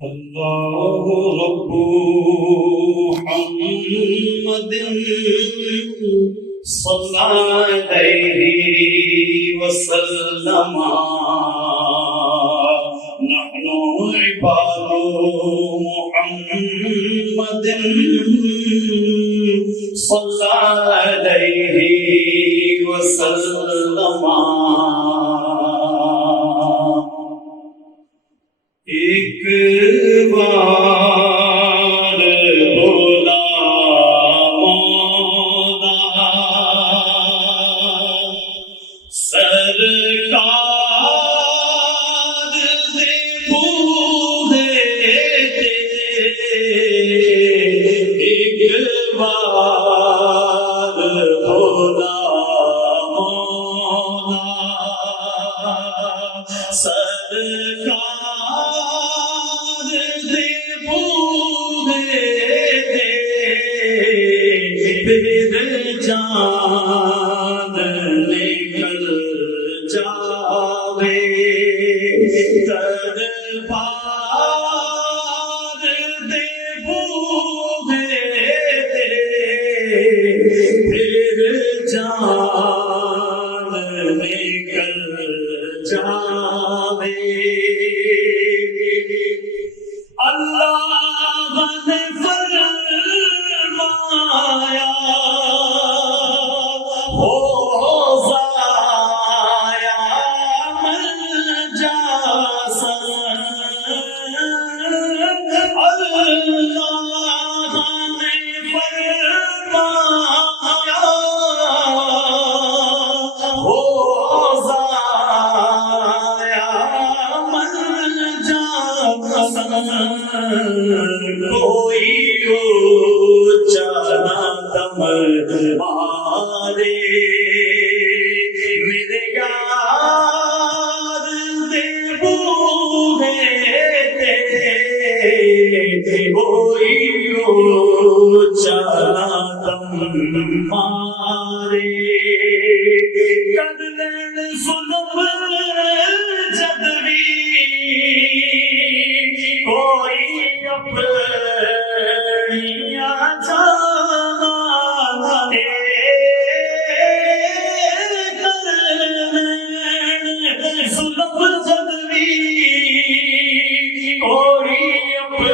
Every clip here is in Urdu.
اللہ رب محمد صلی علیہ وسلم نحن عباد محمد صلی علیہ وسلم ایک بار بولا مولا سرکار دے بوہے ایک بار بولا مولا سرکار جان نکل جاوے دربار دے بوہے پھر جان نکل جاوے اللہ نے فرمایا کوئی اونچا دم مارے میرے یار دے بوہے کوئی اونچا دم مارے کر لین ظلم جد بھی کوئی اپنیاں جانا ظلم جد بھی کوئی اپنیاں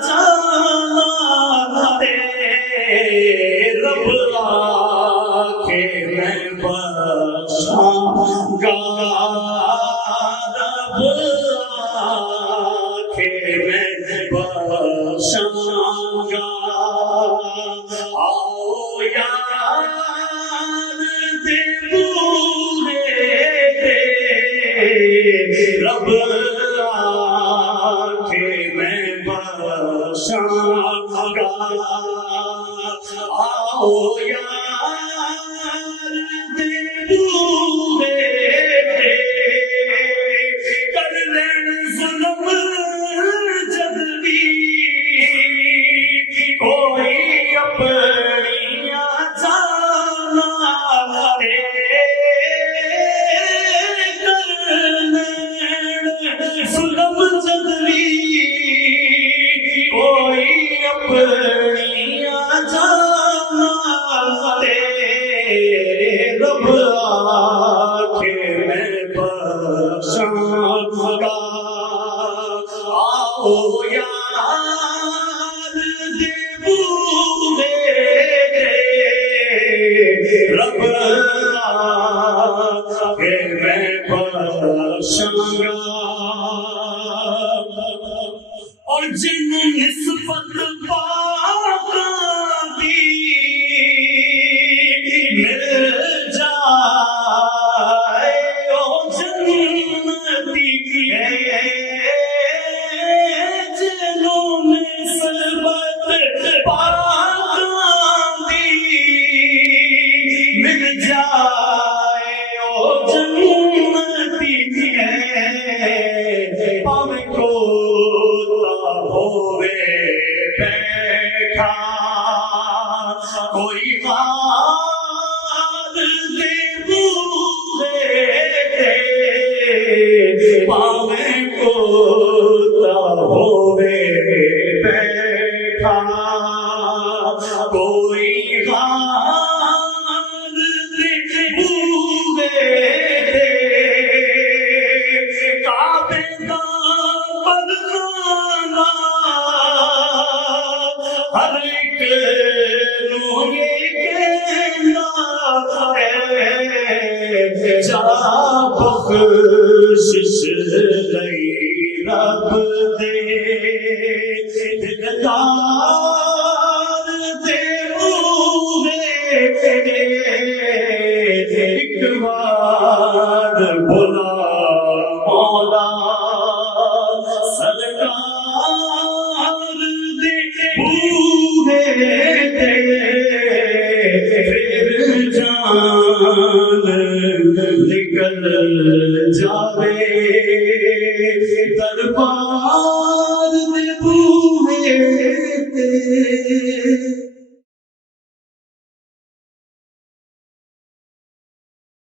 جانا رب آکے میں بخشاں گا آؤ یار دے بوہے رب آکے میں بخشاں گا آؤ یار دے بوہے کر لین ظلم جد بھی کوئی اپنیاں جانا ظلم جد بھی کوئی اپنیاں جانا رب آکے میں بخشاں گا آؤ یار دے بوہے رب آکے میں بخشاں گا اور جن نسبت پاکاں دی مل جائے او جنتی ہے جنوں نسبت پاکاں دی مل جائے او جنتی ہے پاویں کوتا ہووے بیٹھا کوئی مار دے بوہے پاویں کو ہووے بیٹھا کوئی غار دے بوئے دے کعبے دا پردہ ہر ایک نوں یہ کہنا ہے جا بخشش لئی رب دے دلدار دے بوئے ایک بار بلا مولا سرکار دے بوئے پھر جان نکل جاوے دربار دے بوئے